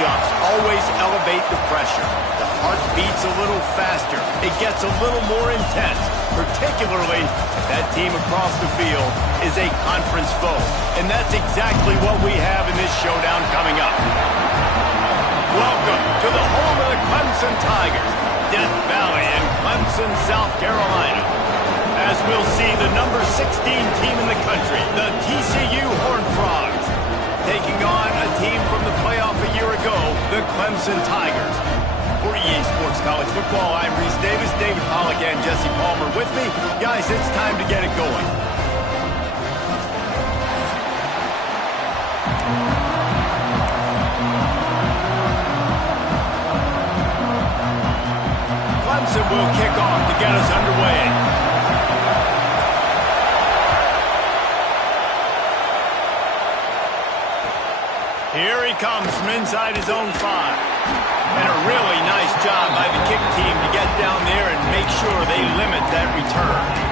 jumps always elevate the pressure. The heart beats a little faster. It gets a little more intense, particularly if that team across the field is a conference foe. And that's exactly what we have in this showdown coming up. Welcome to the home of the Clemson Tigers, Death Valley in Clemson, South Carolina. As we'll see the number 16 team in the country, the TCU Horned Frogs, taking on a team from the playoff a year ago, the Clemson Tigers. For EA Sports College Football, I'm Reese Davis, David Pollack, and Jesse Palmer with me. Guys, it's time to get it going. Clemson will kick off to get us underway. Here he comes from inside his own 5. And a really nice job by the kick team to get down there and make sure they limit that return.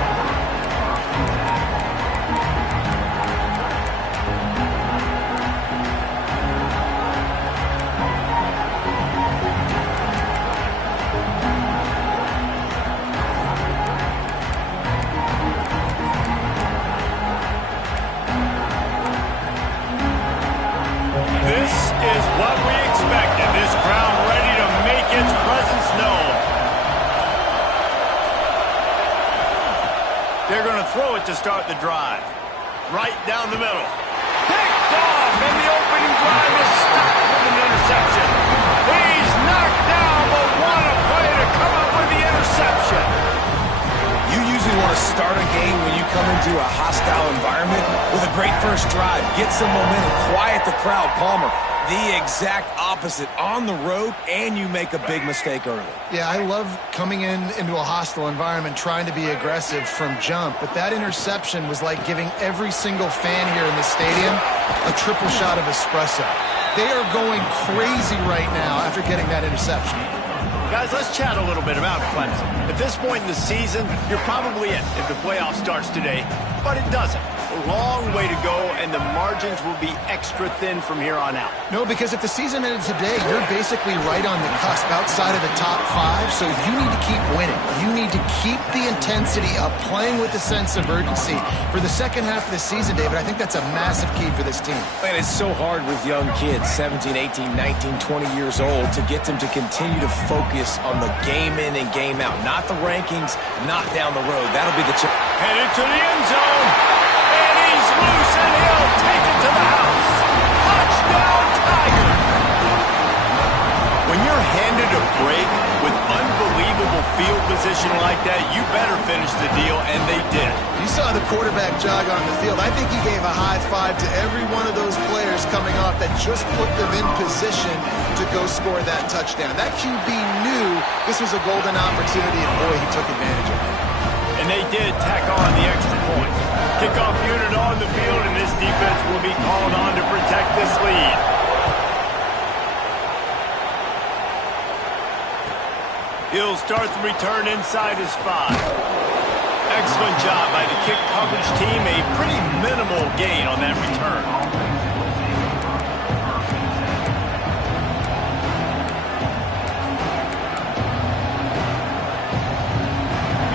They're going to throw it to start the drive. Right down the middle. Picked off, and the opening drive is stopped with an interception. He's knocked down, but what a play to come up with the interception. You usually want to start a game when you come into a hostile environment with a great first drive. Get some momentum, quiet the crowd. Palmer, the exact opposite. On the road, and you make a big mistake early. Yeah, I love coming into a hostile environment, trying to be aggressive from jump, but that interception was like giving every single fan here in the stadium a triple shot of espresso. They are going crazy right now after getting that interception. Guys, let's chat a little bit about Clemson. At this point in the season, you're probably in if the playoff starts today, but it doesn't. A long way to go, and the margins will be extra thin from here on out. No, because if the season ended today, you're basically right on the cusp outside of the top 5, so you need to keep winning. You need to keep the intensity up, playing with a sense of urgency. For the second half of the season, David, I think that's a massive key for this team. Man, it's so hard with young kids, 17, 18, 19, 20 years old, to get them to continue to focus on the game in and game out. Not the rankings, not down the road. That'll be the chip. Headed to the end zone. He's loose, and he'll take it to the house. Touchdown, Tigers! When you're handed a break with unbelievable field position like that, you better finish the deal, and they did. You saw the quarterback jog on the field. I think he gave a high five to every one of those players coming off that just put them in position to go score that touchdown. That QB knew this was a golden opportunity, and boy, he took advantage of it. And they did tack on the extra point. Kickoff unit on the field, and this defense will be called on to protect this lead. He'll start the return inside his 5. Excellent job by the kick coverage team. A pretty minimal gain on that return.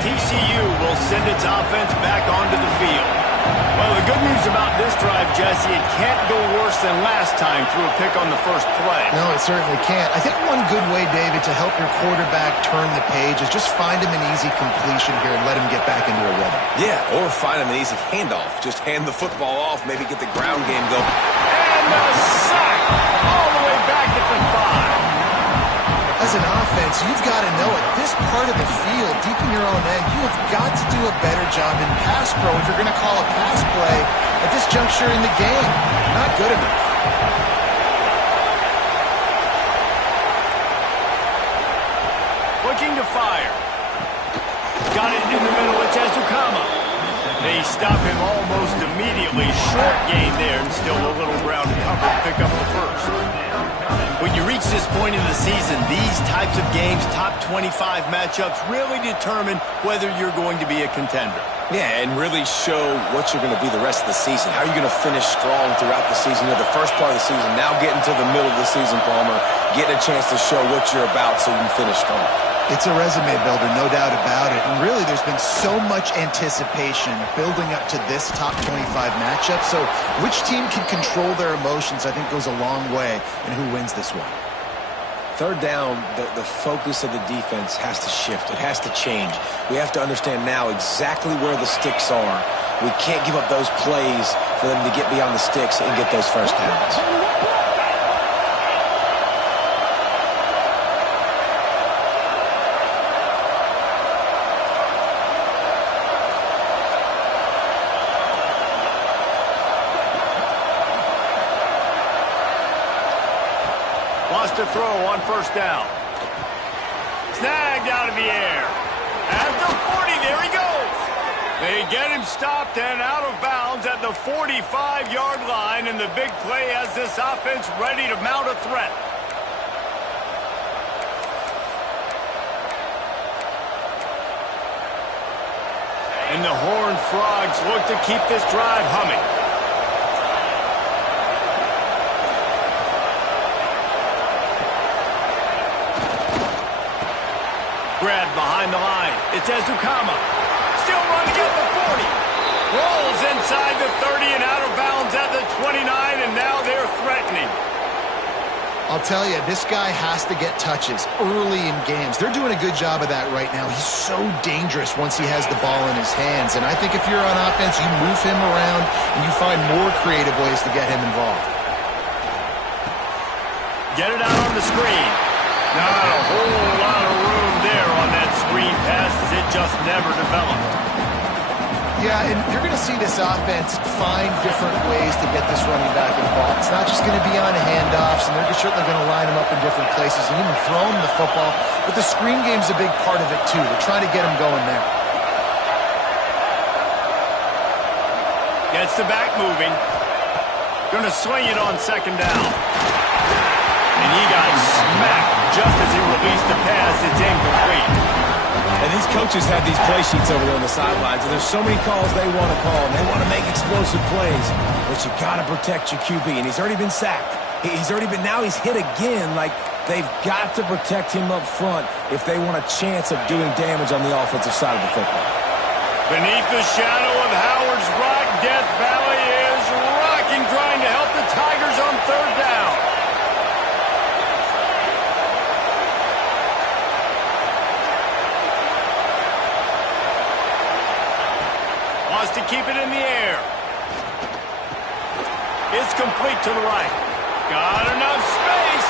TCU will send its offense back onto the field. Well, the good news about this drive, Jesse, it can't go worse than last time through a pick on the first play. No, it certainly can't. I think one good way, David, to help your quarterback turn the page is just find him an easy completion here and let him get back into a rhythm. Yeah, or find him an easy handoff. Just hand the football off, maybe get the ground game going. And the sack all the way back at the 5. As an offense, you've got to know at this part of the field, deep in your own end, you have got to do a better job in pass pro if you're going to call a pass play at this juncture in the game. Not good enough. Looking to fire. Got it in the middle of Chezukama. They stop him almost immediately. Short gain there, and still a little ground to cover to pick up the first. When you reach this point in the season, these types of games, top 25 matchups, really determine whether you're going to be a contender. Yeah, and really show what you're going to be the rest of the season. How are you going to finish strong throughout the season? You know, the first part of the season, now getting to the middle of the season, Palmer, getting a chance to show what you're about so you can finish strong. It's a resume builder, no doubt about it. And really, there's been so much anticipation building up to this top 25 matchup. So which team can control their emotions, I think, goes a long way in who wins this one. Third down, the focus of the defense has to shift. It has to change. We have to understand now exactly where the sticks are. We can't give up those plays for them to get beyond the sticks and get those first downs. Wants to throw on first down. Snagged out of the air. At the 40, there he goes. They get him stopped and out of bounds at the 45-yard line, and the big play has this offense ready to mount a threat. And the Horned Frogs look to keep this drive humming. Grabbed behind the line. It's Ezukama. Still running at the 40. Rolls inside the 30 and out of bounds at the 29, and now they're threatening. I'll tell you, this guy has to get touches early in games. They're doing a good job of that right now. He's so dangerous once he has the ball in his hands. And I think if you're on offense, you move him around and you find more creative ways to get him involved. Get it out on the screen. Not a whole lot of room there on that screen pass as it just never developed. Yeah, and you're going to see this offense find different ways to get this running back involved. It's not just going to be on handoffs, and they're certainly going to line him up in different places and even throw him the football. But the screen game's a big part of it, too. They're trying to get him going there. Gets the back moving. Going to swing it on second down. And he got smacked just as he released the pass. It's incomplete. And these coaches have these play sheets over there on the sidelines, and there's so many calls they want to call, and they want to make explosive plays. But you got to protect your QB, and he's already been sacked. Now he's hit again. Like, they've got to protect him up front if they want a chance of doing damage on the offensive side of the football. Beneath the shadow of Howard's Rock, Death Valley is rocking, trying to help the Tigers on third down. To keep it in the air. It's complete to the right. Got enough space.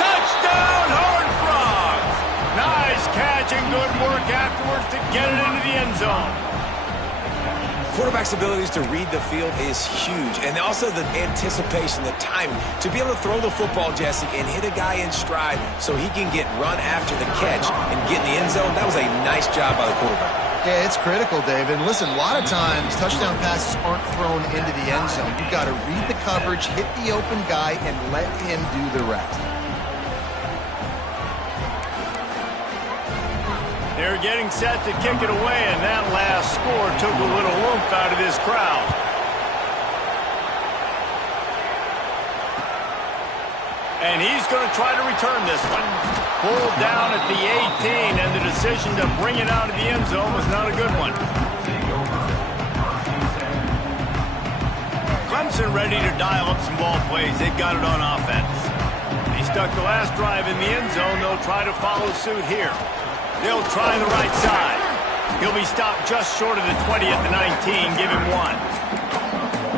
Touchdown, Horned Frogs. Nice catch and good work afterwards to get it into the end zone. Quarterback's abilities to read the field is huge, and also the anticipation, the timing. To be able to throw the football, Jesse, and hit a guy in stride so he can get run after the catch and get in the end zone, that was a nice job by the quarterback. Yeah, it's critical, David. And listen, a lot of times touchdown passes aren't thrown into the end zone. You've got to read the coverage, hit the open guy, and let him do the rest. They're getting set to kick it away, and that last score took a little oomph out of this crowd. And he's going to try to return this one. Pulled down at the 18, and the decision to bring it out of the end zone was not a good one. Clemson ready to dial up some ball plays. They've got it on offense. They stuck the last drive in the end zone. They'll try to follow suit here. They'll try the right side. He'll be stopped just short of the 20 at the 19. Give him one.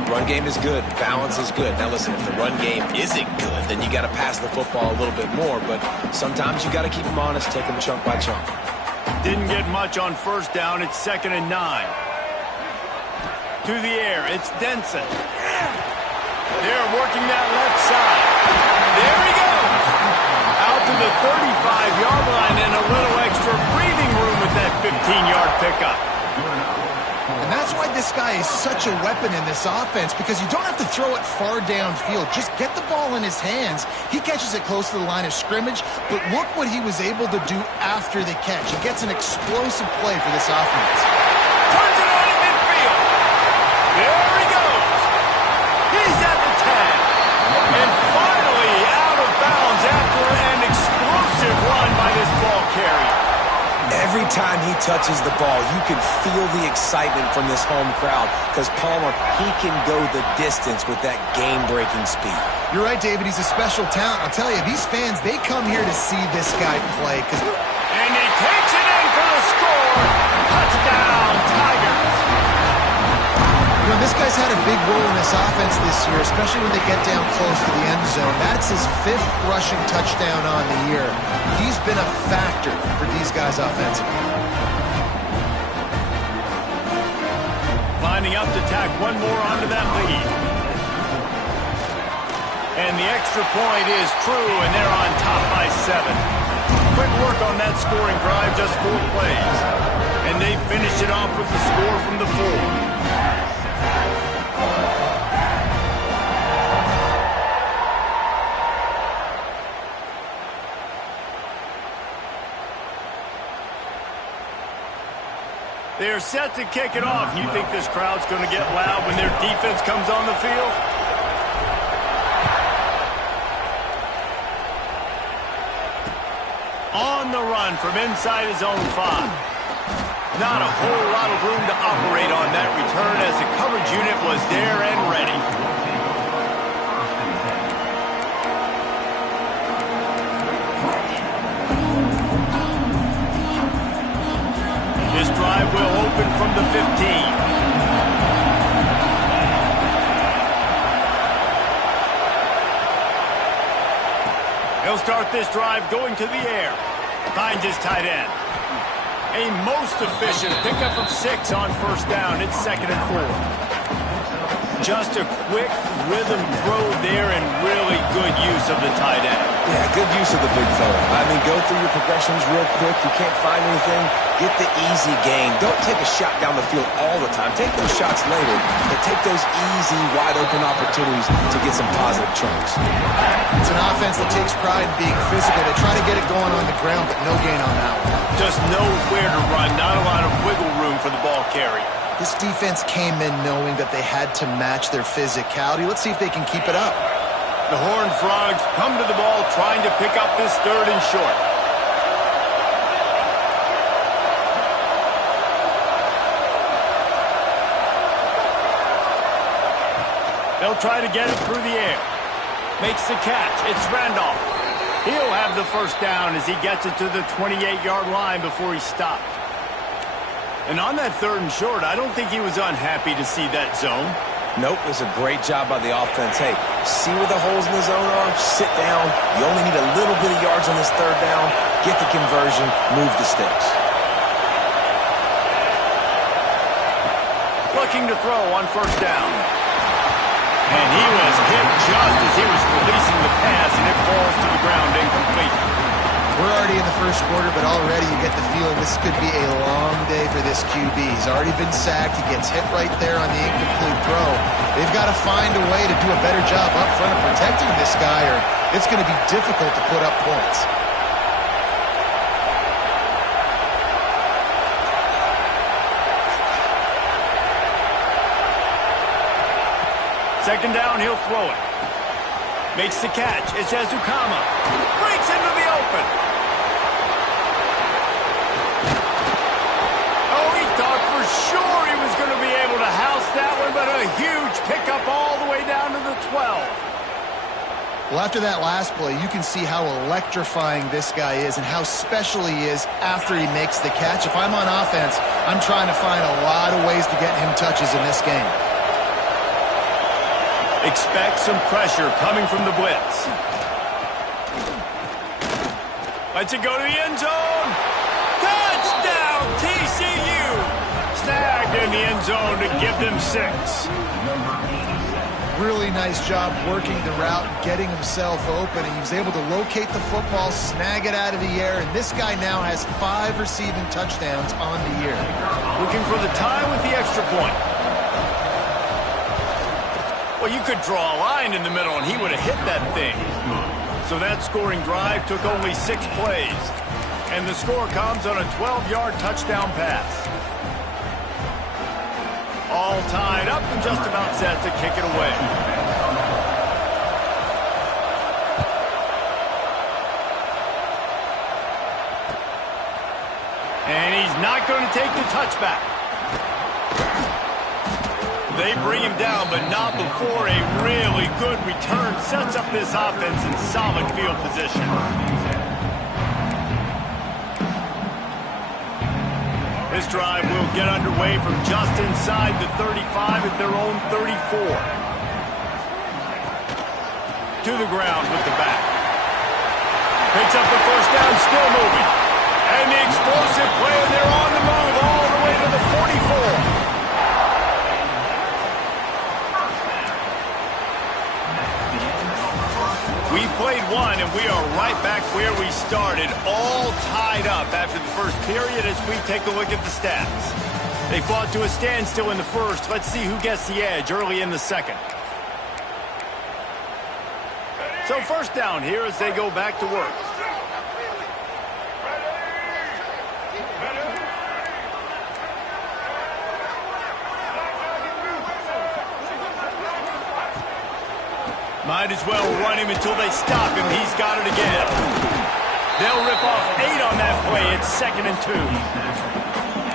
Run game is good. Balance is good. Now listen, if the run game isn't good, then you got to pass the football a little bit more. But sometimes you got to keep them honest, take them chunk by chunk. Didn't get much on first down. It's 2nd and 9. To the air. It's Denson. They're working that left side. There he goes. Out to the 35-yard line and a little extra breathing room with that 15-yard pickup. And that's why this guy is such a weapon in this offense because you don't have to throw it far downfield. Just get the ball in his hands. He catches it close to the line of scrimmage, but look what he was able to do after the catch. He gets an explosive play for this offense. Turns it on in midfield. There he goes. He's at the 10. And finally out of bounds after an explosive run by this ball carrier. Every time he touches the ball, you can feel the excitement from this home crowd because Palmer, he can go the distance with that game-breaking speed. You're right, David. He's a special talent. I'll tell you, these fans, they come here to see this guy play. And he takes it in for the score. Touchdown, Tigers. You know, this guy's had a big role in this offense this year, especially when they get down close to the end zone. That's his 5th rushing touchdown on the year. He's been a factor for these guys offensively. Lining up to tack one more onto that lead. And the extra point is true, and they're on top by 7. Quick work on that scoring drive, just 4 plays. And they finish it off with the score from the 4. They are set to kick it off. You think this crowd's going to get loud when their defense comes on the field? On the run from inside his own 5. Not a whole lot of room to operate on that return as the coverage unit was there and ready. This drive will open from the 15. He'll start this drive going to the air. Finds his tight end. A most efficient pickup of 6 on first down. It's 2nd and 4. Just a quick rhythm throw there and really good use of the tight end. Yeah, good use of the big fella. I mean, go through your progressions real quick. You can't find anything, get the easy gain. Don't take a shot down the field all the time. Take those shots later, but take those easy, wide-open opportunities to get some positive chunks. It's an offense that takes pride in being physical. They try to get it going on the ground, but no gain on that one. Just nowhere to run, not a lot of wiggle room for the ball carrier. This defense came in knowing that they had to match their physicality. Let's see if they can keep it up. The Horned Frogs come to the ball trying to pick up this 3rd and short. They'll try to get it through the air. Makes the catch. It's Randolph. He'll have the first down as he gets it to the 28-yard line before he stopped. And on that 3rd and short, I don't think he was unhappy to see that zone. Nope, it was a great job by the offense. Hey, see where the holes in the zone are? Sit down. You only need a little bit of yards on this 3rd down. Get the conversion. Move the sticks. Looking to throw on first down. And he was hit just as he was releasing the pass, and it falls to the ground incomplete. We're already in the first quarter, but already you get the feeling this could be a long day for this QB. He's already been sacked. He gets hit right there on the incomplete throw. They've got to find a way to do a better job up front of protecting this guy, or it's going to be difficult to put up points. Second down, he'll throw it. Makes the catch. It's Ezukama. Breaks into the open. Oh, he thought for sure he was going to be able to house that one, but a huge pickup all the way down to the 12. Well, after that last play, you can see how electrifying this guy is and how special he is after he makes the catch. If I'm on offense, I'm trying to find a lot of ways to get him touches in this game. Expect some pressure coming from the blitz. Lets it go to the end zone. Touchdown, TCU! Snagged in the end zone to give them 6. Really nice job working the route and getting himself open. And he was able to locate the football, snag it out of the air, and this guy now has 5 receiving touchdowns on the year. Looking for the tie with the extra point. Well, you could draw a line in the middle, and he would have hit that thing. So that scoring drive took only 6 plays. And the score comes on a 12-yard touchdown pass. All tied up and just about set to kick it away. And he's not going to take the touchback. They bring him down, but not before a really good return sets up this offense in solid field position. This drive will get underway from just inside the 35 at their own 34. To the ground with the back. Picks up the first down, still moving. And the explosive play, and they're on the move all the way to the 44. We played one, and we are right back where we started, all tied up after the first period as we take a look at the stats. They fought to a standstill in the first. Let's see who gets the edge early in the second. So first down here as they go back to work. Might as well run him until they stop him. He's got it again. They'll rip off 8 on that play. It's 2nd and 2.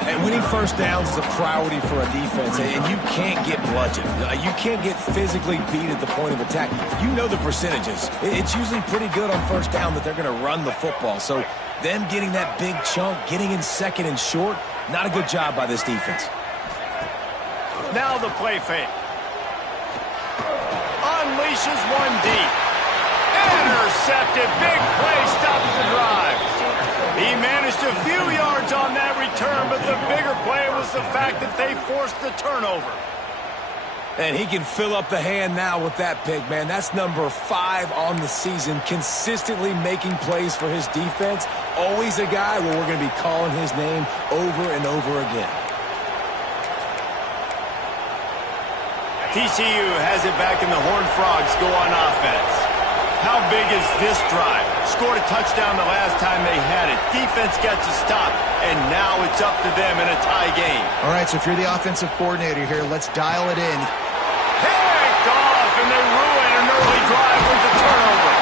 And winning first downs is a priority for a defense, and you can't get bludgeoned. You can't get physically beat at the point of attack. You know the percentages. It's usually pretty good on first down that they're going to run the football. So them getting that big chunk, getting in 2nd and short, not a good job by this defense. Now the play fake. Unleashes one deep. Intercepted. Big play stops the drive. He managed a few yards on that return, but the bigger play was the fact that they forced the turnover. And he can fill up the hand now with that pick, man. That's number 5 on the season, consistently making plays for his defense. Always a guy where we're going to be calling his name over and over again. TCU has it back and the Horned Frogs go on offense. How big is this drive? Scored a touchdown the last time they had it. Defense gets a stop, and now it's up to them in a tie game. All right, so if you're the offensive coordinator here, let's dial it in. Picked off, and they ruin an early drive with the turnover.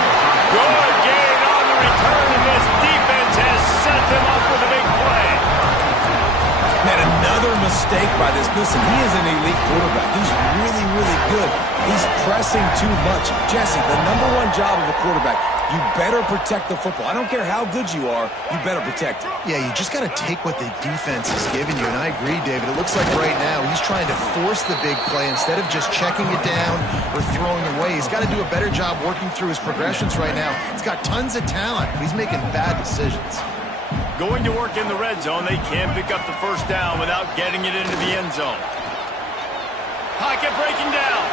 Good gain on the return, and this defense has set them up with a big play. Man, another mistake by this. Listen, he is an elite quarterback. He's really, really good. He's pressing too much. Jesse, the #1 job of a quarterback, you better protect the football. I don't care how good you are, you better protect it. Yeah, you just got to take what the defense is giving you, and I agree, David. It looks like right now he's trying to force the big play instead of just checking it down or throwing away. He's got to do a better job working through his progressions right now. He's got tons of talent, but he's making bad decisions. Going to work in the red zone, they can't pick up the first down without getting it into the end zone. Pocket breaking down.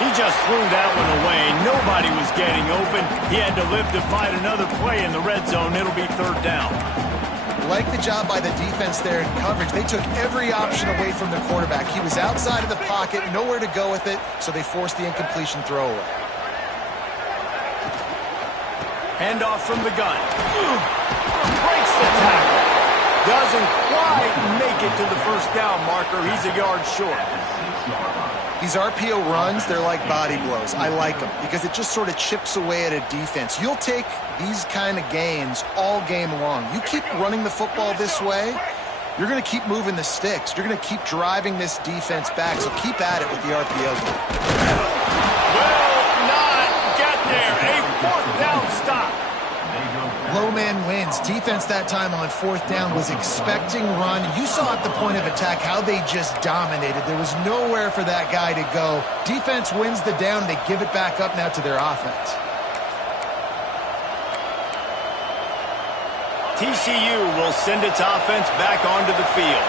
He just threw that one away. Nobody was getting open. He had to live to fight another play in the red zone. It'll be 3rd down. Like the job by the defense there in coverage. They took every option away from the quarterback. He was outside of the pocket, nowhere to go with it, so they forced the incompletion throwaway. Handoff from the gun. Breaks the tackle. Doesn't quite make it to the first down marker. He's a yard short. These RPO runs, they're like body blows. I like them because it just sort of chips away at a defense. You'll take these kind of gains all game long. You keep running the football this way, you're going to keep moving the sticks. You're going to keep driving this defense back, so keep at it with the RPO game. Will not get there. A 4th down stop. Low man wins. Defense that time on 4th down was expecting run. You saw at the point of attack how they just dominated. There was nowhere for that guy to go. Defense wins the down. They give it back up now to their offense. TCU will send its offense back onto the field.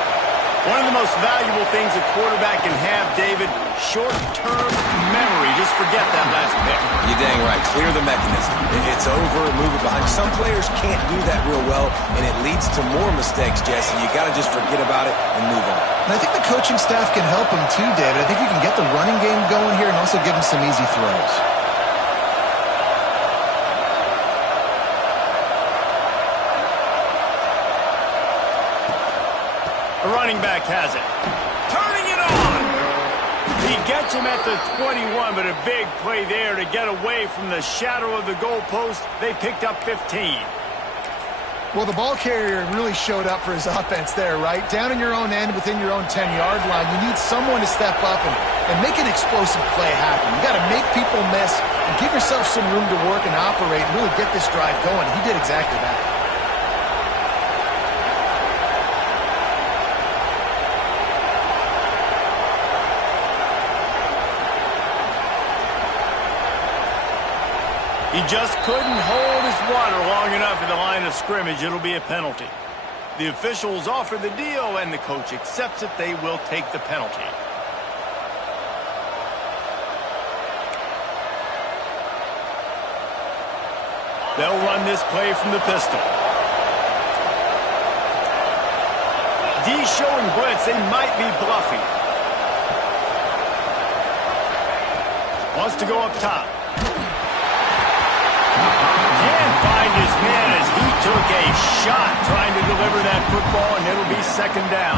One of the most valuable things a quarterback can have, David, short-term memory to Just forget that last pick. You're dang right. Clear the mechanism. It's over. Move it behind. Some players can't do that real well, and it leads to more mistakes, Jesse. You got to just forget about it and move on. And I think the coaching staff can help him too, David. I think you can get the running game going here and also give him some easy throws. The running back has it. Turning it on. He gets him at the 21, but a big play there to get away from the shadow of the goalpost. They picked up 15. Well, the ball carrier really showed up for his offense there, right? Down in your own end, within your own 10-yard line, you need someone to step up and make an explosive play happen. You got to make people miss and give yourself some room to work and operate and really get this drive going. He did exactly that. He just couldn't hold his water long enough in the line of scrimmage. It'll be a penalty. The officials offer the deal, and the coach accepts it. They will take the penalty. They'll run this play from the pistol. D showing blitz. They might be bluffing. Wants to go up top. Can't find his man as he took a shot trying to deliver that football, and it'll be second down.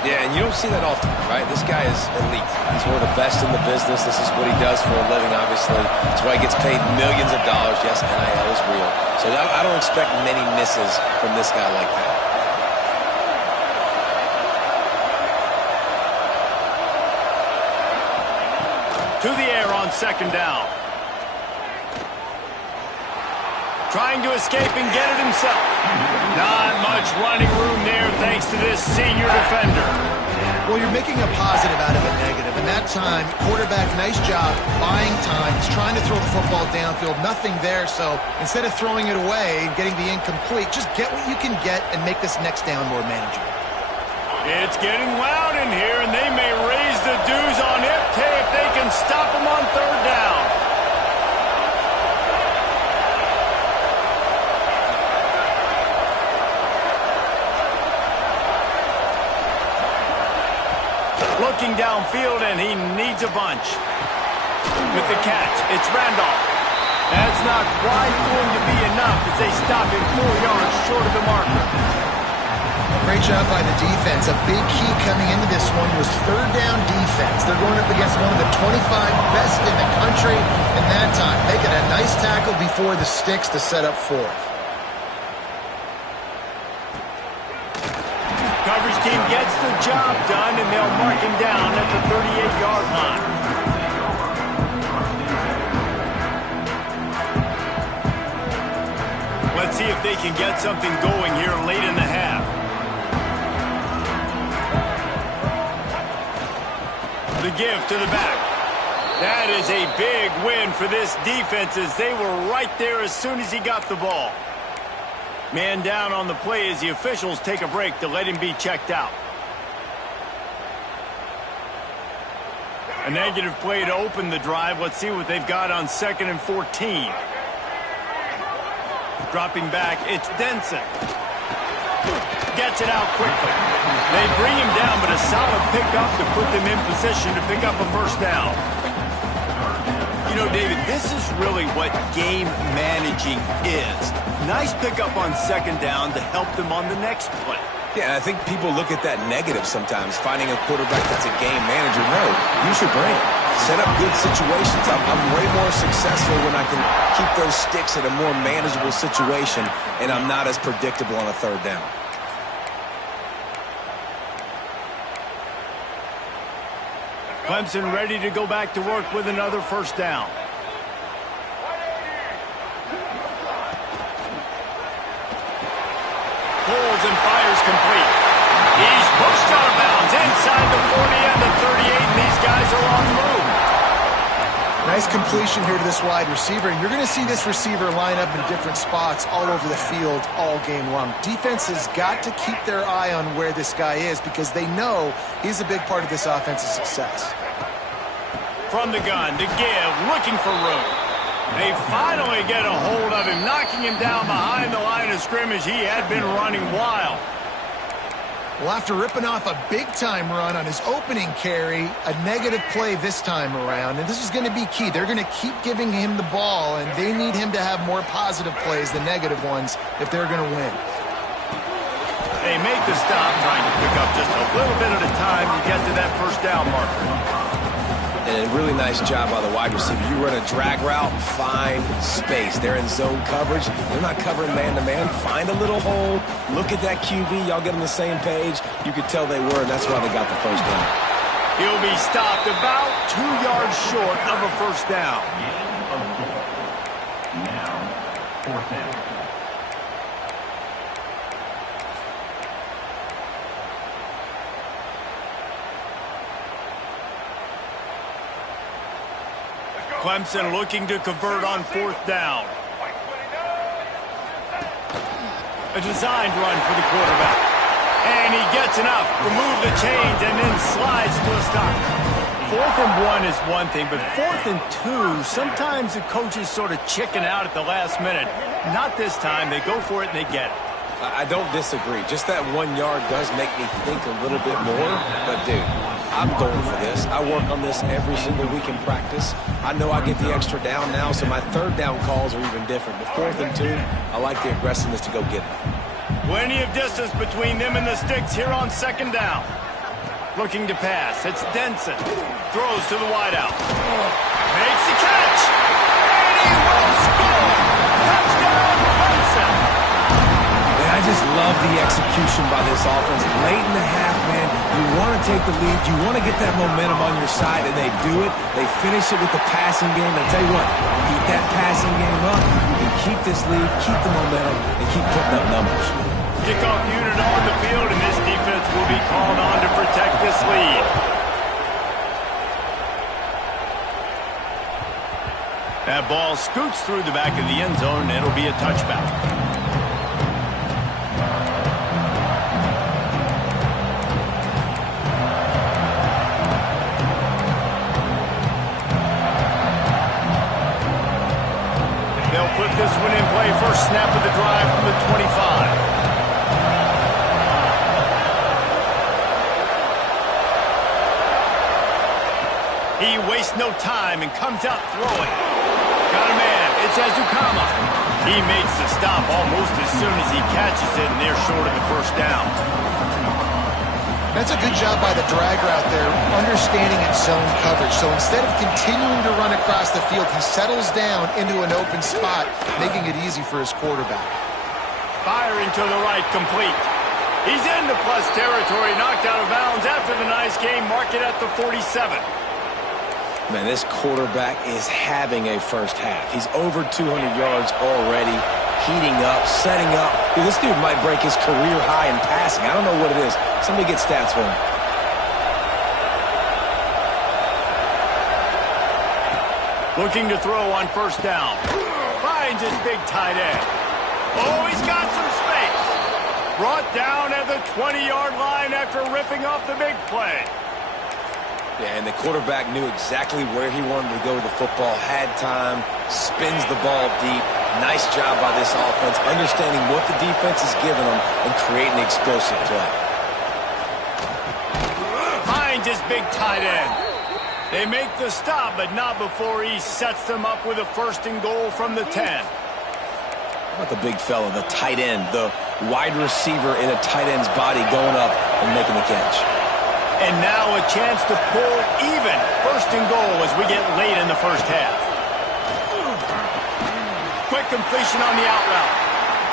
Yeah, and you don't see that often, right? This guy is elite. He's one of the best in the business. This is what he does for a living, obviously. That's why he gets paid millions of dollars. Yes, NIL is real. So I don't expect many misses from this guy like that. To the air on second down. Trying to escape and get it himself. Not much running room there thanks to this senior defender. Well, you're making a positive out of a negative. And that time, quarterback, nice job buying time. He's trying to throw the football downfield. Nothing there. So instead of throwing it away and getting the incomplete, just get what you can get and make this next down more manageable. It's getting loud in here, and they may raise the dues on Ipte if they can stop him on third down. Looking downfield, and he needs a bunch. With the catch, it's Randolph. That's not quite going to be enough as they stop him 4 yards short of the marker. Great job by the defense. A big key coming into this one was third down defense. They're going up against one of the 25 best in the country in that time. Making a nice tackle before the sticks to set up fourth. Coverage team gets the job done, and they'll mark him down at the 38-yard line. Let's see if they can get something going here late in the half. The give to the back. That is a big win for this defense as they were right there as soon as he got the ball. Man down on the play as the officials take a break to let him be checked out. A negative play to open the drive. Let's see what they've got on 2nd and 14. Dropping back, it's Denson. Gets it out quickly. They bring him down, but a solid pickup to put them in position to pick up a first down. You know, David, this is really what game managing is. Nice pickup on 2nd down to help them on the next play. Yeah, and I think people look at that negative sometimes, finding a quarterback that's a game manager. No, use your brain. Set up good situations. I'm way more successful when I can keep those sticks at a more manageable situation, and I'm not as predictable on a third down. Clemson ready to go back to work with another first down. Pulls and fires complete. He's pushed out of bounds inside the 40 and the 38, and these guys are on the move. Nice completion here to this wide receiver. And you're going to see this receiver line up in different spots all over the field all game long. Defense has got to keep their eye on where this guy is because they know he's a big part of this offense's success. from the gun to give, looking for room. They finally get a hold of him, knocking him down behind the line of scrimmage. He had been running wild. Well, after ripping off a big-time run on his opening carry, a negative play this time around, and this is going to be key. They're going to keep giving him the ball, and they need him to have more positive plays than negative ones if they're going to win. They make the stop, trying to pick up just a little bit at a time to get to that first down marker. And a really nice job by the wide receiver. You run a drag route, find space. They're in zone coverage. They're not covering man-to-man. Find a little hole. Look at that QB. Y'all get on the same page. You could tell they were, and that's why they got the first down. He'll be stopped about 2 yards short of a first down. Now, fourth down. Clemson looking to convert on fourth down. A designed run for the quarterback. And he gets enough. Remove the chains and then slides to a stop. 4th and 1 is one thing, but 4th and 2, sometimes the coaches sort of chicken out at the last minute. Not this time. They go for it and they get it. I don't disagree. Just that 1 yard does make me think a little bit more. But, dude, I'm going for this. I work on this every single week in practice. I know I get the extra down now, so my third down calls are even different. But 4th and 2, I like the aggressiveness to go get it. Plenty of distance between them and the sticks here on second down. Looking to pass. It's Denson. Throws to the wideout. Makes the catch. And he will score. Touchdown, Clemson. Man, I just love the execution by this offense. Late in the half, man, you want to take the lead. You want to get that momentum on your side, and they do it. They finish it with the passing game. I'll tell you what, keep that passing game up. You can keep this lead, keep the momentum, and keep putting up numbers. Kickoff unit on the field, and this defense will be called on to protect this lead. That ball scoots through the back of the end zone, and it'll be a touchback. They'll put this one in play. First snap of the drive from the 25. He wastes no time and comes out throwing. Got a man. It's Azukama. He makes the stop almost as soon as he catches it, and they're short of the first down. That's a good job by the drag route there, understanding its zone coverage. So instead of continuing to run across the field, he settles down into an open spot, making it easy for his quarterback. Firing to the right, complete. He's into plus territory, knocked out of bounds after the nice game. Mark it at the 47. Man, this quarterback is having a first half. He's over 200 yards already, heating up, setting up. Dude, this dude might break his career high in passing. I don't know what it is. Somebody get stats for him. Looking to throw on first down. Finds his big tight end. Oh, he's got some space. Brought down at the 20-yard line after ripping off the big play. Yeah, and the quarterback knew exactly where he wanted to go with the football, had time, spins the ball deep. Nice job by this offense, understanding what the defense is giving them and creating an explosive play. Finds his big tight end. They make the stop, but not before he sets them up with a first and goal from the 10. How about the big fella, the tight end, the wide receiver in a tight end's body going up and making the catch. And now a chance to pull even. First and goal as we get late in the first half. Quick completion on the out route.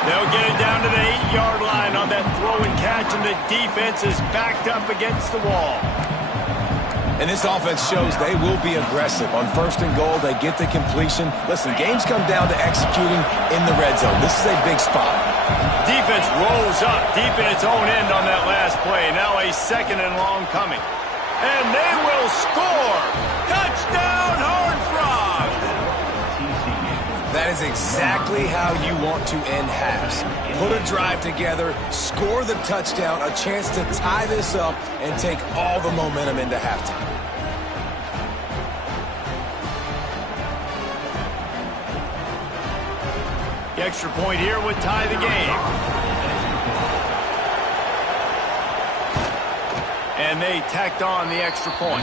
They'll get it down to the 8-yard line on that throw and catch, and the defense is backed up against the wall. And this offense shows they will be aggressive. On first and goal, they get the completion. Listen, games come down to executing in the red zone. This is a big spot. Defense rolls up deep in its own end on that last play. Now a second and long coming. And they will score! Touchdown, Horned Frogs! That is exactly how you want to end halves. Put a drive together, score the touchdown, a chance to tie this up, and take all the momentum into halftime. The extra point here would tie the game. And they tacked on the extra point.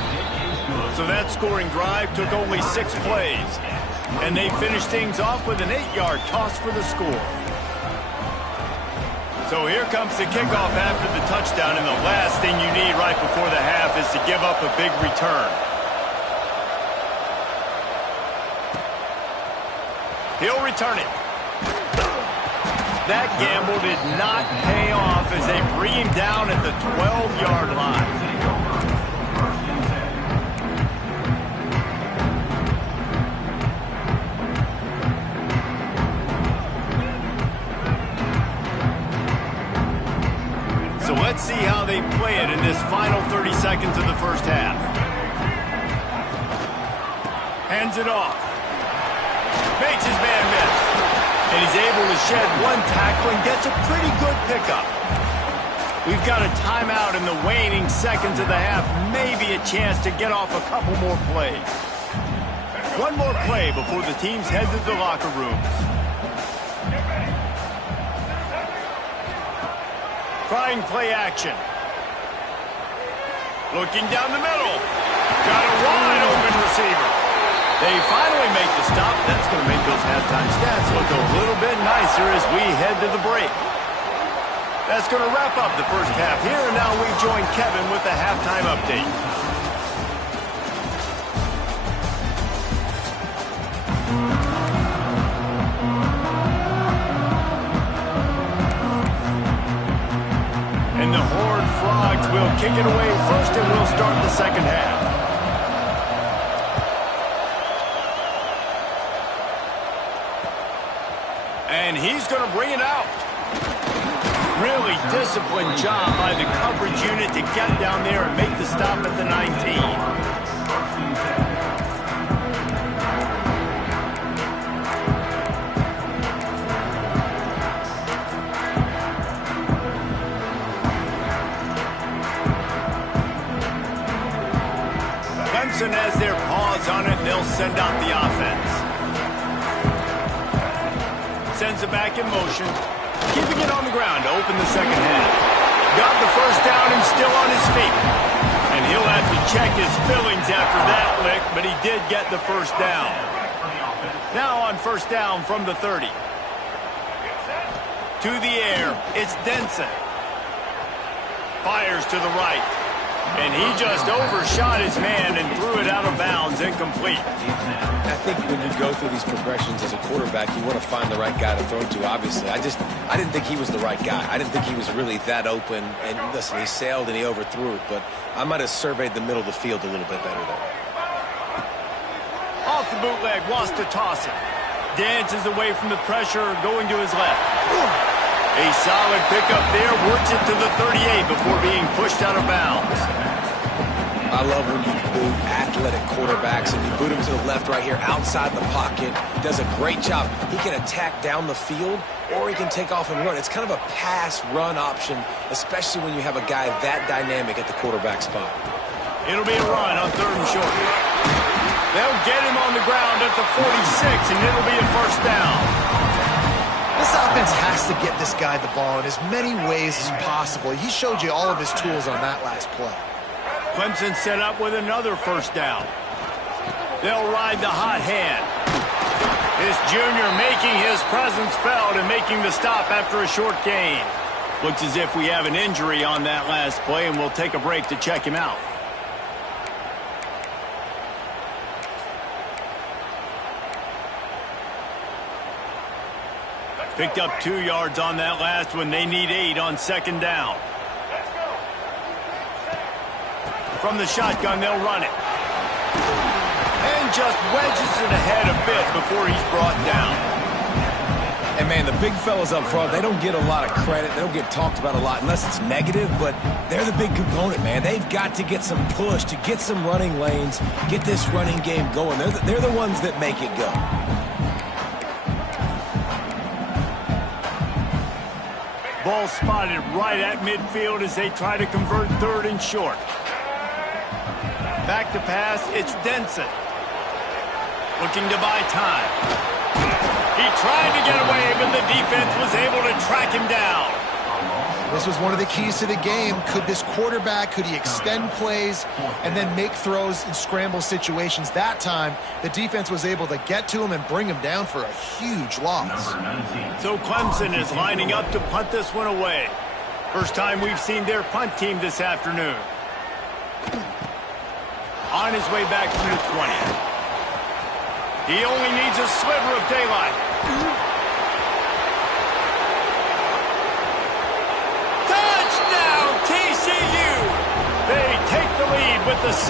So that scoring drive took only 6 plays. And they finished things off with an 8-yard toss for the score. So here comes the kickoff after the touchdown, and the last thing you need right before the half is to give up a big return. He'll return it. That gamble did not pay off as they bring him down at the 12-yard line. So let's see how they play it in this final 30 seconds of the first half. Hands it off. Makes his man miss. And he's able to shed one tackle and gets a pretty good pickup. We've got a timeout in the waning seconds of the half. Maybe a chance to get off a couple more plays. One more play before the teams head to the locker rooms. Trying play action. Looking down the middle. Got a wide open receiver. They finally make the stop. That's going to make those halftime stats look a little bit nicer as we head to the break. That's going to wrap up the first half here, and now we join Kevin with the halftime update. And the Horned Frogs will kick it away first, and we'll start the second half. And he's going to bring it out. Really disciplined job by the coverage unit to get down there and make the stop at the 19. Clemson has their paws on it, and they'll send out the offense. Sends it back in motion. Keeping it on the ground to open the second half. Got the first down and still on his feet. And he'll have to check his fillings after that lick, but he did get the first down. Now on first down from the 30. To the air, it's Denson. Fires to the right. And he just overshot his man and threw it out of bounds, incomplete. I think when you go through these progressions as a quarterback, you want to find the right guy to throw to, obviously. I didn't think he was the right guy. I didn't think he was really that open. And listen, he sailed and he overthrew it, but I might have surveyed the middle of the field a little bit better there. Off the bootleg, wants to toss it. Dances away from the pressure, going to his left. A solid pickup there, works it to the 38 before being pushed out of bounds. I love when you boot athletic quarterbacks and you boot him to the left right here outside the pocket. Does a great job. He can attack down the field or he can take off and run. It's kind of a pass-run option, especially when you have a guy that dynamic at the quarterback spot. It'll be a run on 3rd and short. They'll get him on the ground at the 46, and it'll be a first down. This offense has to get this guy the ball in as many ways as possible. He showed you all of his tools on that last play. Clemson set up with another first down. They'll ride the hot hand. This junior making his presence felt and making the stop after a short gain. Looks as if we have an injury on that last play, and we'll take a break to check him out. Picked up 2 yards on that last one. They need 8 on 2nd down. From the shotgun, they'll run it. And just wedges it ahead a bit before he's brought down. And, man, the big fellas up front, they don't get a lot of credit. They don't get talked about a lot unless it's negative, but they're the big component, man. They've got to get some push to get some running lanes, get this running game going. They're the ones that make it go. Ball spotted right at midfield as they try to convert 3rd and short. Back to pass, it's Denson. Looking to buy time. He tried to get away, but the defense was able to track him down. This was one of the keys to the game. Could this quarterback, could he extend plays and then make throws in scramble situations? That time, the defense was able to get to him and bring him down for a huge loss. So Clemson is lining up to punt this one away. First time we've seen their punt team this afternoon. On his way back from the 20. He only needs a sliver of daylight. Touchdown, TCU! They take the lead with the 6.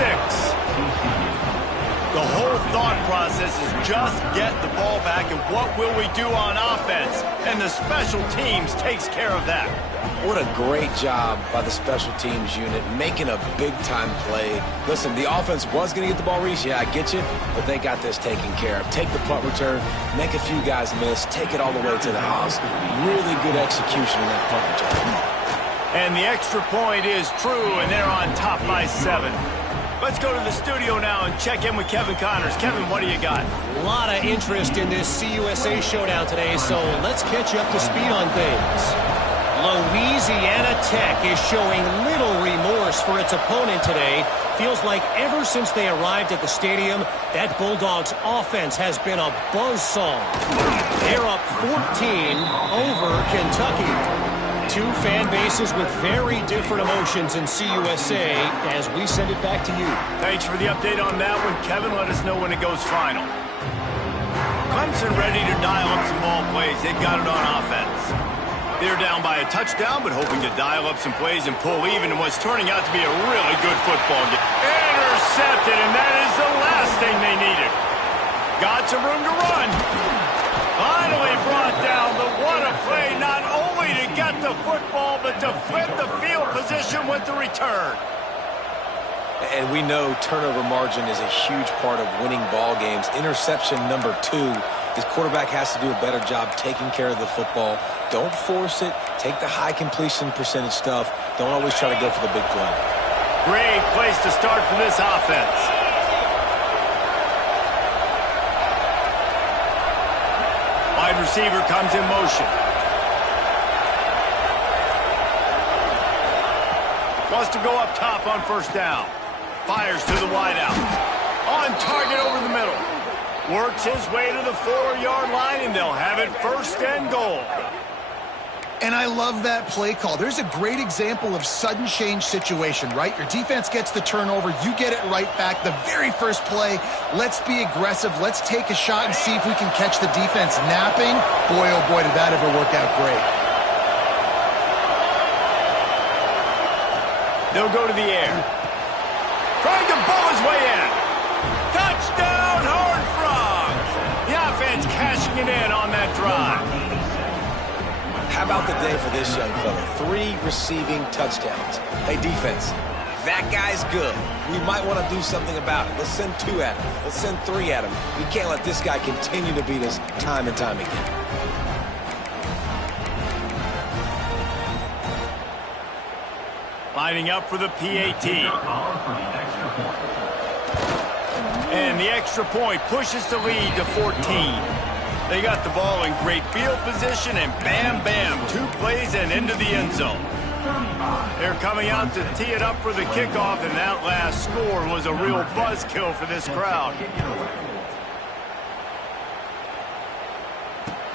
The whole thought process is just get the ball back and what will we do on offense? And the special teams takes care of that. What a great job by the special teams unit, making a big-time play. Listen, the offense was going to get the ball, Reese. Yeah, I get you, but they got this taken care of. Take the punt return, make a few guys miss, take it all the way to the house. Really good execution in that punt return. And the extra point is true, and they're on top by 7. Let's go to the studio now and check in with Kevin Connors. Kevin, what do you got? A lot of interest in this CUSA showdown today, so let's catch you up to speed on things. Louisiana Tech is showing little remorse for its opponent today. Feels like ever since they arrived at the stadium, that Bulldogs offense has been a buzzsaw. They're up 14 over Kentucky. Two fan bases with very different emotions in CUSA as we send it back to you. Thanks for the update on that one, Kevin. Let us know when it goes final. Clemson ready to dial up some ball plays. They've got it on offense. They're down by a touchdown, but hoping to dial up some plays and pull even in what's turning out to be a really good football game. Intercepted, and that is the last thing they needed. Got some room to run. Finally brought down, but what a play, not only to get the football, but to flip the field position with the return. And we know turnover margin is a huge part of winning ball games. Interception number 2. His quarterback has to do a better job taking care of the football. Don't force it. Take the high completion percentage stuff. Don't always try to go for the big play. Great place to start for this offense. Wide receiver comes in motion. Wants to go up top on first down. Fires to the wideout. On target over the middle. Works his way to the 4-yard line, and they'll have it first and goal. And I love that play call. There's a great example of sudden change situation, right? Your defense gets the turnover. You get it right back. The very first play, let's be aggressive. Let's take a shot and see if we can catch the defense napping. Boy, oh boy, did that ever work out great. They'll go to the air. Trying to bowl his way in. Touchdown, Horned Frogs! The offense cashing it in on that drive. How about the day for this young fella? 3 receiving touchdowns. Hey, defense, that guy's good. We might want to do something about it. Let's send 2 at him. Let's send 3 at him. We can't let this guy continue to beat us time and time again. Lining up for the PAT. And the extra point pushes the lead to 14. They got the ball in great field position, and bam, bam, 2 plays and into the end zone. They're coming out to tee it up for the kickoff, and that last score was a real buzzkill for this crowd.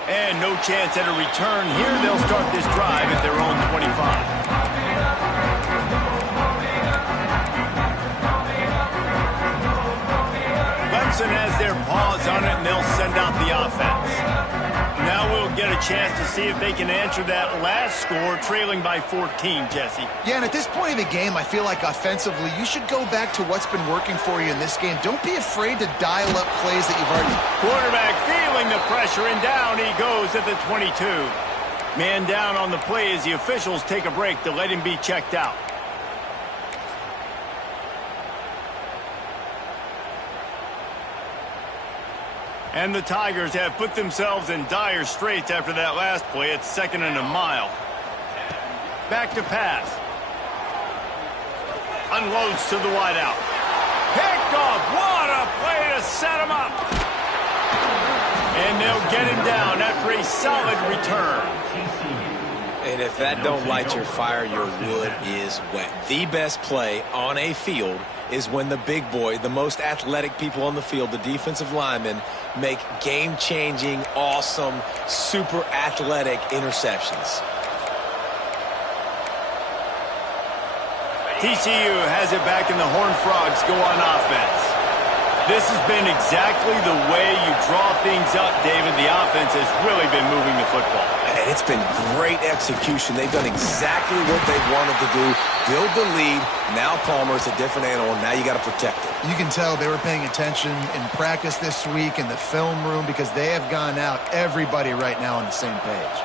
And no chance at a return here. They'll start this drive at their own 25. Clemson has their paws on it, and they'll send out the offense. Now we'll get a chance to see if they can answer that last score, trailing by 14, Jesse. Yeah, and at this point of the game, I feel like offensively, you should go back to what's been working for you in this game. Don't be afraid to dial up plays that you've already... Quarterback feeling the pressure, and down he goes at the 22. Man down on the play as the officials take a break to let him be checked out. And the Tigers have put themselves in dire straits after that last play. It's 2nd and a mile. Back to pass. Unloads to the wideout. Picked off. What a play to set him up. And they'll get him down after a solid return. And if that don't light your fire, your wood is wet. The best play on a field is when the big boy, the most athletic people on the field, the defensive linemen, make game-changing, awesome, super athletic interceptions. TCU has it back, and the Horned Frogs go on offense. This has been exactly the way you draw things up, David. The offense has really been moving the football. And it's been great execution. They've done exactly what they wanted to do. Build the lead. Now Palmer's a different animal. Now you got to protect it. You can tell they were paying attention in practice this week in the film room because they have gone out, everybody right now on the same page.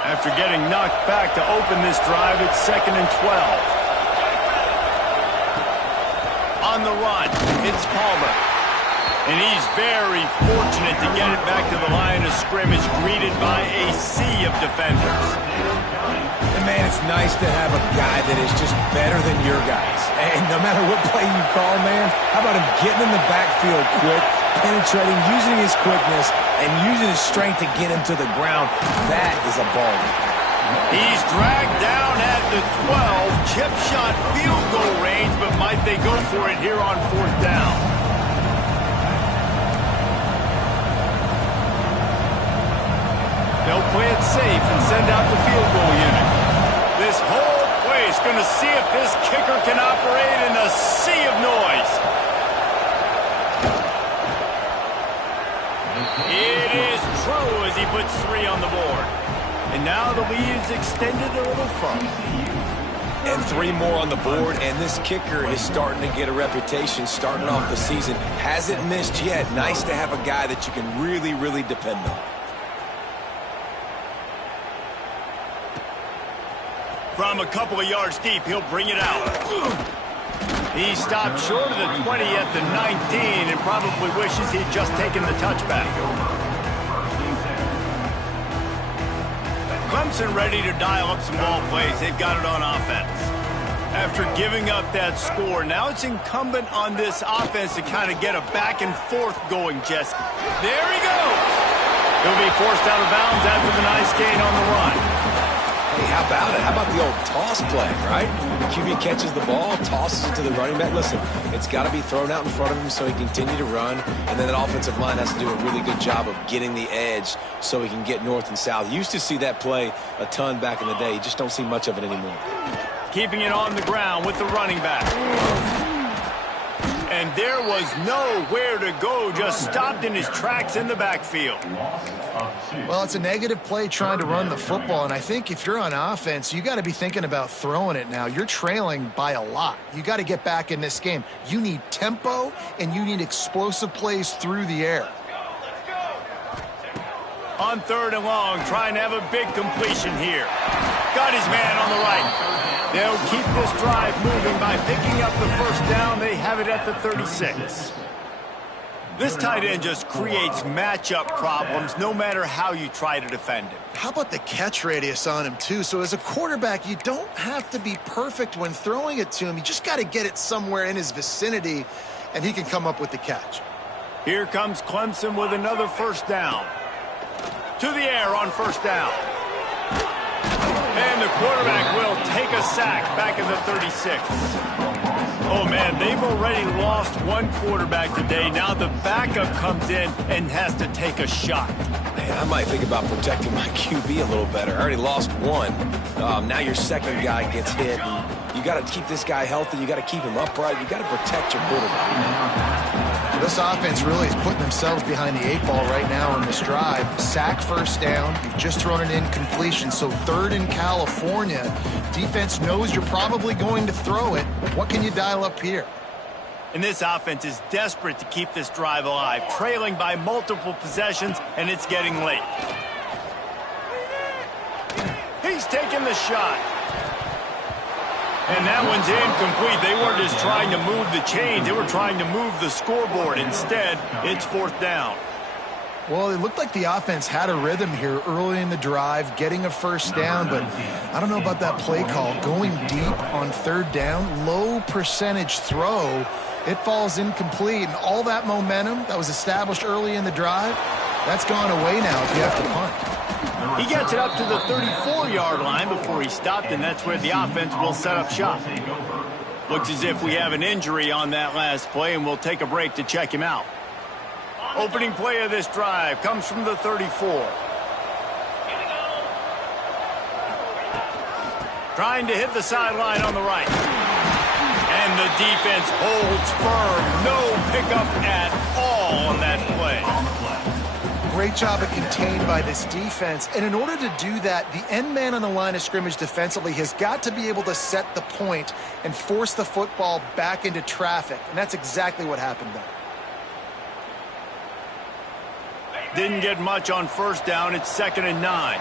After getting knocked back to open this drive, it's 2nd and 12. On the run, it's Palmer. And he's very fortunate to get it back to the line of scrimmage, greeted by a sea of defenders. And man, it's nice to have a guy that is just better than your guys. And no matter what play you call, man, how about him getting in the backfield quick, penetrating, using his quickness, and using his strength to get him to the ground? That is a baller. He's dragged down at the 12, chip shot field goal range, but might they go for it here on 4th down? They'll play it safe and send out the field goal unit. This whole place going to see if this kicker can operate in a sea of noise. It is true as he puts 3 on the board. And now the lead is extended a little further. And 3 more on the board, and this kicker is starting to get a reputation starting off the season. Hasn't missed yet. Nice to have a guy that you can really, really depend on. From a couple of yards deep, he'll bring it out. He stopped short of the 20 at the 19 and probably wishes he'd just taken the touchback. Clemson ready to dial up some ball plays. They've got it on offense. After giving up that score, now it's incumbent on this offense to kind of get a back and forth going, Jesse. There he goes. He'll be forced out of bounds after the nice gain on the run. Hey, how about it? How about the old toss play, right? The QB catches the ball, tosses it to the running back. Listen, it's got to be thrown out in front of him so he can continue to run, and then that offensive line has to do a really good job of getting the edge so he can get north and south. You used to see that play a ton back in the day. You just don't see much of it anymore. Keeping it on the ground with the running back. And there was nowhere to go, just stopped in his tracks in the backfield. Well, it's a negative play trying to run the football, and I think if you're on offense, you got to be thinking about throwing it now. You're trailing by a lot. You got to get back in this game. You need tempo, and you need explosive plays through the air. On 3rd and long, trying to have a big completion here. Got his man on the right. They'll keep this drive moving by picking up the 1st down. They have it at the 36. This tight end just creates matchup problems no matter how you try to defend him. How about the catch radius on him, too? So as a quarterback, you don't have to be perfect when throwing it to him. You just got to get it somewhere in his vicinity, and he can come up with the catch. Here comes Clemson with another 1st down. To the air on 1st down. And the quarterback will take a sack back at the 36. Oh, man, they've already lost one quarterback today. Now the backup comes in and has to take a shot. Man, I might think about protecting my QB a little better. I already lost one. Now your second guy gets hit. And you got to keep this guy healthy. You got to keep him upright. You got to protect your quarterback, man. This offense really is putting themselves behind the 8 ball right now on this drive. Sack 1st down. You've just thrown an incompletion. So 3rd in California. Defense knows you're probably going to throw it. What can you dial up here? And this offense is desperate to keep this drive alive, trailing by multiple possessions, and it's getting late. He's taking the shot. And that one's incomplete. They weren't just trying to move the chains. They were trying to move the scoreboard. Instead, it's 4th down. Well, it looked like the offense had a rhythm here early in the drive, getting a 1st down, but I don't know about that play call. Going deep on 3rd down, low percentage throw It falls incomplete, and all that momentum that was established early in the drive, that's gone away now if you have to punt. He gets it up to the 34-yard line before he stopped, and that's where the offense will set up shop. Looks as if we have an injury on that last play, and we'll take a break to check him out. Opening play of this drive comes from the 34. Trying to hit the sideline on the right. And the defense holds firm. No pickup at all on that play. Great job of contained by this defense. And in order to do that, the end man on the line of scrimmage defensively has got to be able to set the point and force the football back into traffic. And that's exactly what happened there. Didn't get much on first down. It's 2nd and 9.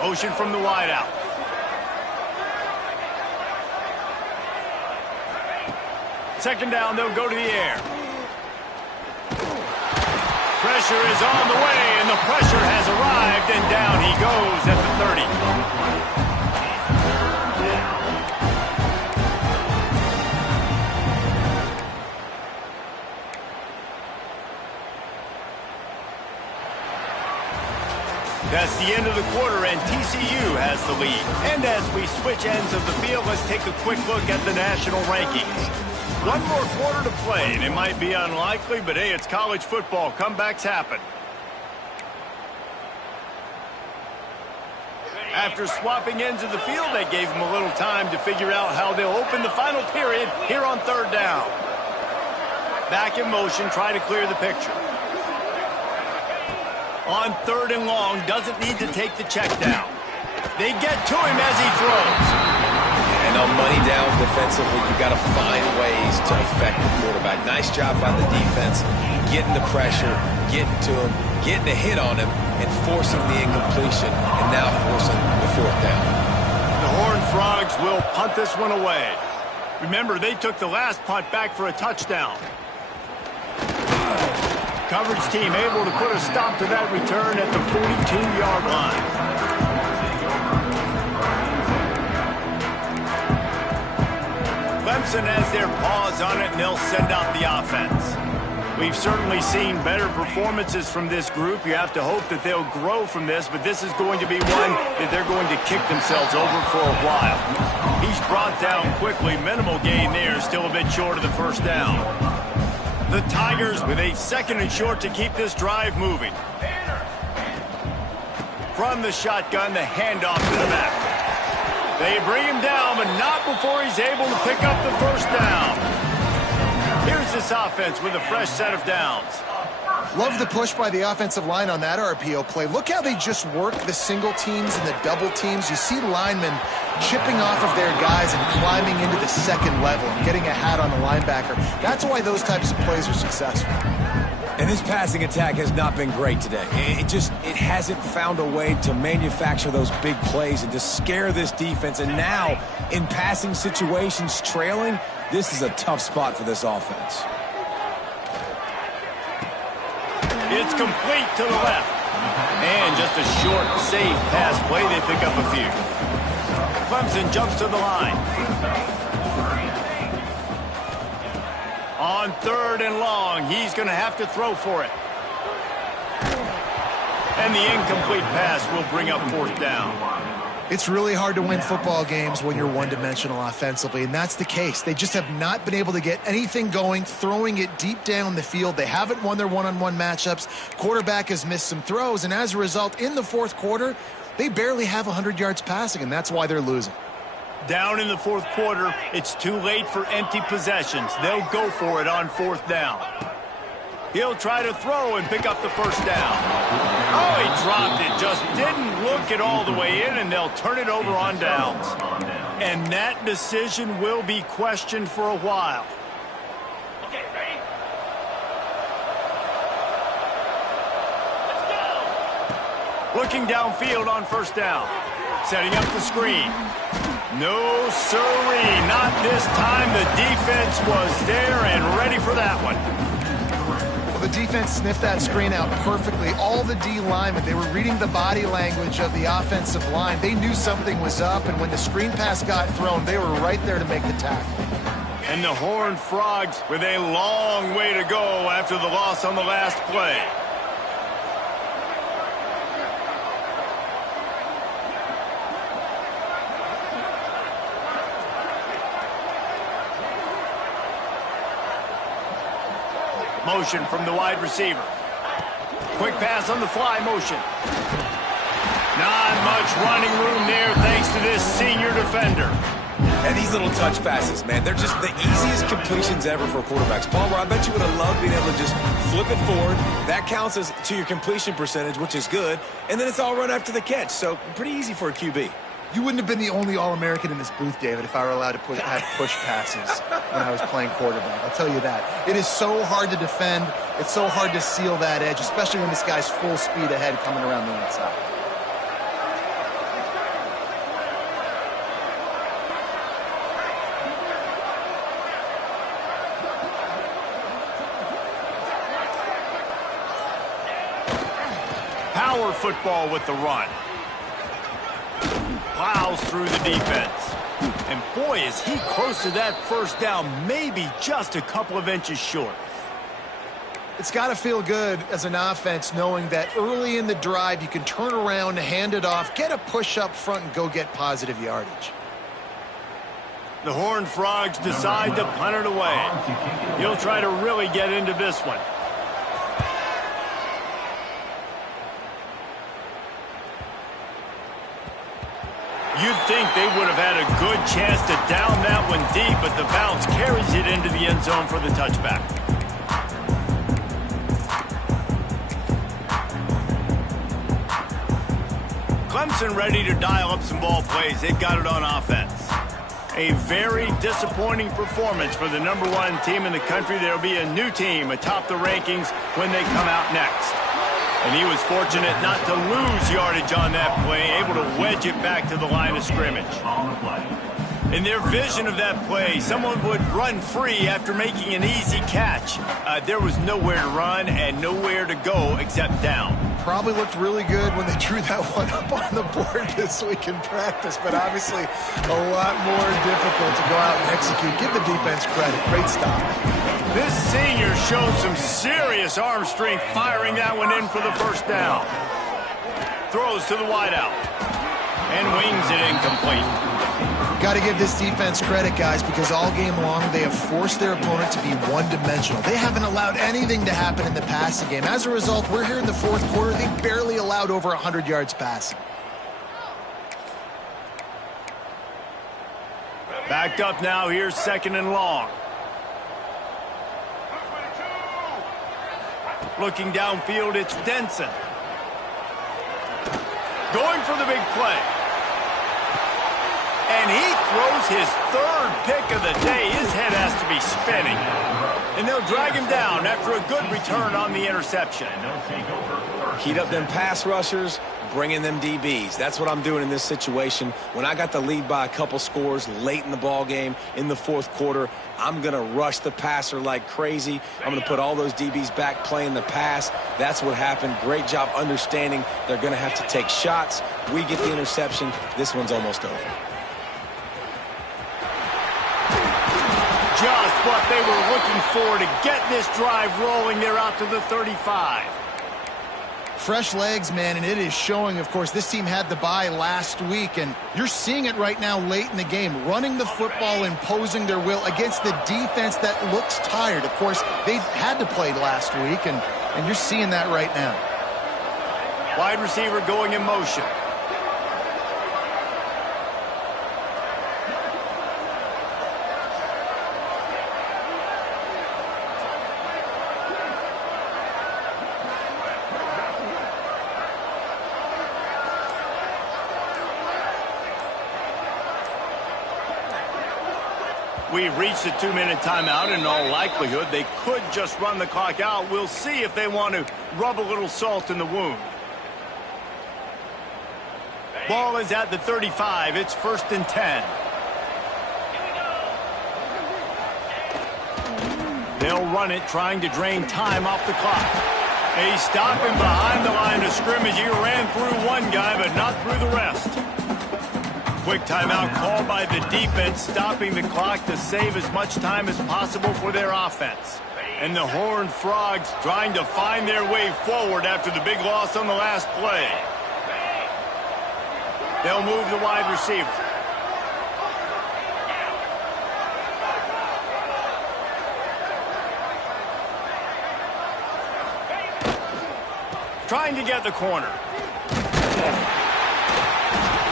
Motion from the wideout. Second down, they'll go to the air. Pressure is on the way, and the pressure has arrived, and down he goes at the 30. That's the end of the quarter, and TCU has the lead. And as we switch ends of the field, let's take a quick look at the national rankings. One more quarter to play, and it might be unlikely, but hey, it's college football. Comebacks happen. After swapping ends of the field, that gave them a little time to figure out how they'll open the final period here on 3rd down. Back in motion, try to clear the picture. On 3rd and long, doesn't need to take the check down. They get to him as he throws. And on money down defensively, you got to find ways to affect the quarterback. Nice job by the defense, getting the pressure, getting to him, getting a hit on him, and forcing the incompletion, and now forcing the 4th down. The Horned Frogs will punt this one away. Remember, they took the last punt back for a touchdown. Coverage team able to put a stop to that return at the 42-yard line. Clemson has their paws on it, and they'll send out the offense. We've certainly seen better performances from this group. You have to hope that they'll grow from this, but this is going to be one that they're going to kick themselves over for a while. He's brought down quickly. Minimal gain there, still a bit short of the 1st down. The Tigers with a 2nd and short to keep this drive moving. From the shotgun, the handoff to the back. They bring him down, but not before he's able to pick up the 1st down. Here's this offense with a fresh set of downs. Love the push by the offensive line on that RPO play. Look how they just work the single teams and the double teams. You see linemen chipping off of their guys and climbing into the 2nd level and getting a hat on the linebacker. That's why those types of plays are successful. And this passing attack has not been great today. It hasn't found a way to manufacture those big plays and to scare this defense. And now, in passing situations, trailing, this is a tough spot for this offense. It's complete to the left. And just a short, safe pass play. They pick up a few. Clemson jumps to the line. On 3rd and long, he's going to have to throw for it. And the incomplete pass will bring up 4th down. It's really hard to win football games when you're one-dimensional offensively, and that's the case. They just have not been able to get anything going, throwing it deep down the field. They haven't won their one-on-one matchups. Quarterback has missed some throws, and as a result, in the 4th quarter, they barely have 100 yards passing, and that's why they're losing. Down in the 4th quarter, it's too late for empty possessions. They'll go for it on 4th down. He'll try to throw and pick up the 1st down. Oh, he dropped it. Just didn't look it all the way in, and they'll turn it over on downs. And that decision will be questioned for a while. Okay, ready? Let's go. Looking downfield on 1st down. Setting up the screen. No, sirree, not this time. The defense was there and ready for that one. Well, the defense sniffed that screen out perfectly. All the D linemen, they were reading the body language of the offensive line. They knew something was up, and when the screen pass got thrown, they were right there to make the tackle. And the Horned Frogs with a long way to go after the loss on the last play. Motion from the wide receiver. Quick pass on the fly motion. Not much running room there thanks to this senior defender. And these little touch passes, man, they're just the easiest completions ever for quarterbacks. Palmer, I bet you would have loved being able to just flip it forward. That counts as to your completion percentage, which is good. And then it's all run after the catch, so pretty easy for a QB. You wouldn't have been the only All-American in this booth, David, if I were allowed to have push passes when I was playing quarterback. I'll tell you that. It is so hard to defend. It's so hard to seal that edge, especially when this guy's full speed ahead coming around the outside. Power football with the run. Plows through the defense. And boy, is he close to that first down, maybe just a couple of inches short. It's got to feel good as an offense knowing that early in the drive you can turn around, hand it off, get a push up front, and go get positive yardage. The Horned Frogs decide to punt it away. He'll try to really get into this one. You'd think they would have had a good chance to down that one deep, but the bounce carries it into the end zone for the touchback. Clemson ready to dial up some ball plays. They've got it on offense. A very disappointing performance for the #1 team in the country. There'll be a new team atop the rankings when they come out next. And he was fortunate not to lose yardage on that play, able to wedge it back to the line of scrimmage. In their vision of that play, someone would run free after making an easy catch. There was nowhere to run and nowhere to go except down. Probably looked really good when they drew that one up on the board this week in practice, but obviously a lot more difficult to go out and execute. Give the defense credit. Great stop. This senior showed some serious arm strength firing that one in for the first down. Throws to the wideout. And wings it incomplete. Got to give this defense credit, guys, because all game long they have forced their opponent to be one-dimensional. They haven't allowed anything to happen in the passing game. As a result, we're here in the fourth quarter. They barely allowed over 100 yards passing. Backed up now. Here's 2nd and long. Looking downfield, it's Denson. Going for the big play. And he throws his 3rd pick of the day. His head has to be spinning. And they'll drag him down after a good return on the interception. Heat up them pass rushers, bring in them DBs. That's what I'm doing in this situation. When I got the lead by a couple scores late in the ball game in the fourth quarter, I'm going to rush the passer like crazy. I'm going to put all those DBs back playing the pass. That's what happened. Great job understanding they're going to have to take shots. We get the interception. This one's almost over. Just what they were looking for to get this drive rolling. They're out to the 35. Fresh legs, man, and it is showing, of course. This team had the bye last week, and you're seeing it right now late in the game, running the football, imposing their will against the defense that looks tired. Of course, they had to play last week, and you're seeing that right now. Wide receiver going in motion. We've reached a 2-minute timeout. In all likelihood, they could just run the clock out. We'll see if they want to rub a little salt in the wound. Ball is at the 35. It's 1st and 10. They'll run it, trying to drain time off the clock. They stop him behind the line of scrimmage. He ran through one guy, but not through the rest. Quick timeout called by the defense, stopping the clock to save as much time as possible for their offense. And the Horned Frogs trying to find their way forward after the big loss on the last play. They'll move the wide receiver. Trying to get the corner.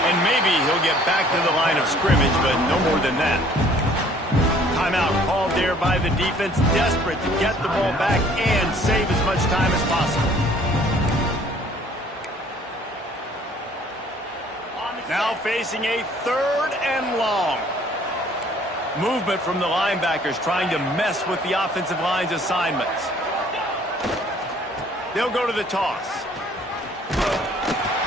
And maybe he'll get back to the line of scrimmage, but no more than that. Timeout called there by the defense, desperate to get the ball back and save as much time as possible. Now facing a 3rd and long. Movement from the linebackers trying to mess with the offensive line's assignments. They'll go to the toss.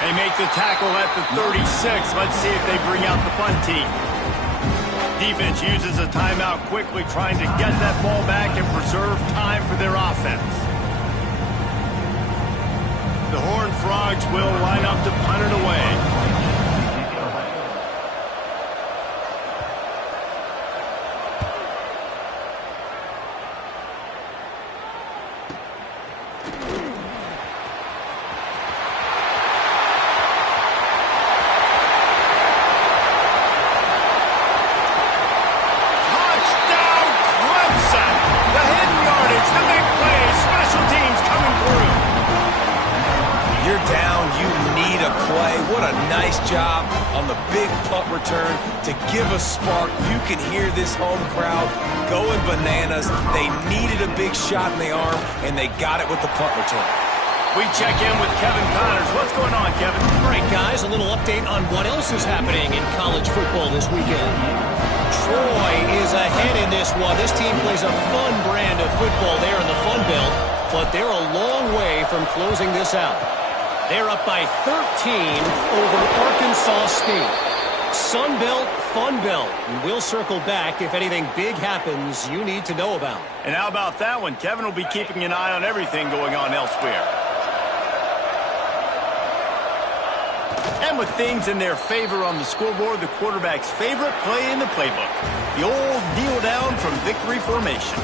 They make the tackle at the 36. Let's see if they bring out the punt team. Defense uses a timeout quickly, trying to get that ball back and preserve time for their offense. The Horned Frogs will line up to punt it away. Job on the big punt return to give a spark. You can hear this home crowd going bananas. They needed a big shot in the arm, and they got it with the punt return. We check in with Kevin Connors. What's going on, Kevin? All right, guys, a little update on what else is happening in college football this weekend. Troy is ahead in this one. This team plays a fun brand of football there in the Fun Belt, but they're a long way from closing this out. They're up by 13 over Arkansas State. Sun Belt, Fun Belt. We'll circle back if anything big happens you need to know about. And how about that one? Kevin will be keeping an eye on everything going on elsewhere. And with things in their favor on the scoreboard, the quarterback's favorite play in the playbook. The old kneel down from victory formation.